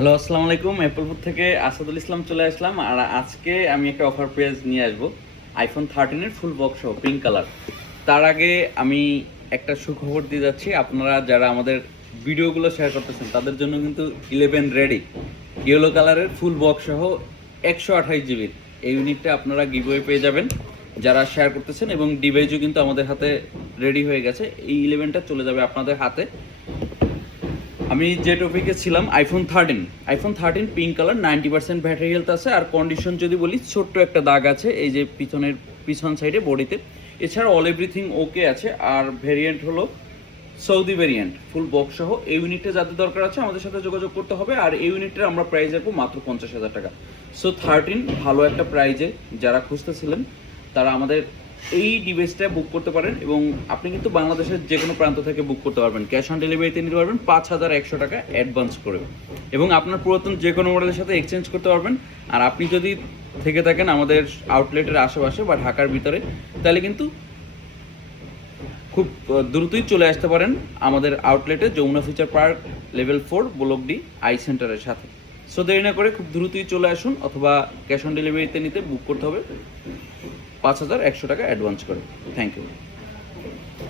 Hello, আসসালামু আলাইকুম। অ্যাপলপুর থেকে আসাদুল ইসলাম চলে আসলাম। আর আজকে আমি একটা অফার প্রাইস নিয়ে আসবো আইফোন 13-এর ফুল বক্স সহ পিঙ্ক কালার। তার আগে আমি একটা সুখবর দিয়ে যাচ্ছি, আপনারা যারা আমাদের ভিডিওগুলো শেয়ার করতেছেন তাদের জন্য কিন্তু 11 রেডি ইয়েলো কালারের ফুল বক্স সহ 128 জিবির এই ইউনিটটা আপনারা গিভওয়ে পেয়ে যাবেন যারা শেয়ার করতেছেন, এবং ডিভাইসও কিন্তু আমাদের হাতে রেডি হয়ে গেছে। এই 11টা চলে যাবে আপনাদের হাতে। আমি যে টপিকে ছিলাম, iPhone 13 pink colour, 90% battery health আছে। আর কন্ডিশন যদি বলি, ছোট্ট একটা দাগ আছে এই যে পিছন সাইডে বডিতে। এছাড়া অল এভরিথিং ওকে আছে। আর ভেরিয়েন্ট হলো সৌদি ভেরিয়েন্ট ফুল বক্স সহ। এই ইউনিটটা যাদের দরকার আছে আমাদের সাথে যোগাযোগ করতে হবে। আর এই ইউনিটের আমরা প্রাইস রাখবো মাত্র 50,000 টাকা। সো 13 ভালো একটা প্রাইজে যারা খুঁজতেছিলেন তারা আমাদের এই ডিভাইসটা বুক করতে পারেন, এবং আপনি কিন্তু বাংলাদেশের যে কোনো প্রান্ত থেকে বুক করতে পারবেন। ক্যাশ অন ডেলিভারিতে নিতে পারবেন 5,100 টাকা অ্যাডভান্স করে, এবং আপনার পুরাতন যে কোনো মডেলের সাথে এক্সচেঞ্জ করতে পারবেন। আর আপনি যদি থেকে থাকেন আমাদের আউটলেটের আশেপাশে বা ঢাকার ভিতরে, তাহলে কিন্তু খুব দ্রুতই চলে আসতে পারেন আমাদের আউটলেটে, Jamuna future park level 4 block D I সেন্টারের সাথে। সো দেরি না করে খুব দ্রুতই চলে আসুন, অথবা ক্যাশ অন ডেলিভারিতে নিতে বুক করতে হবে 5,100 টাকা অ্যাডভান্স করে। Thank you.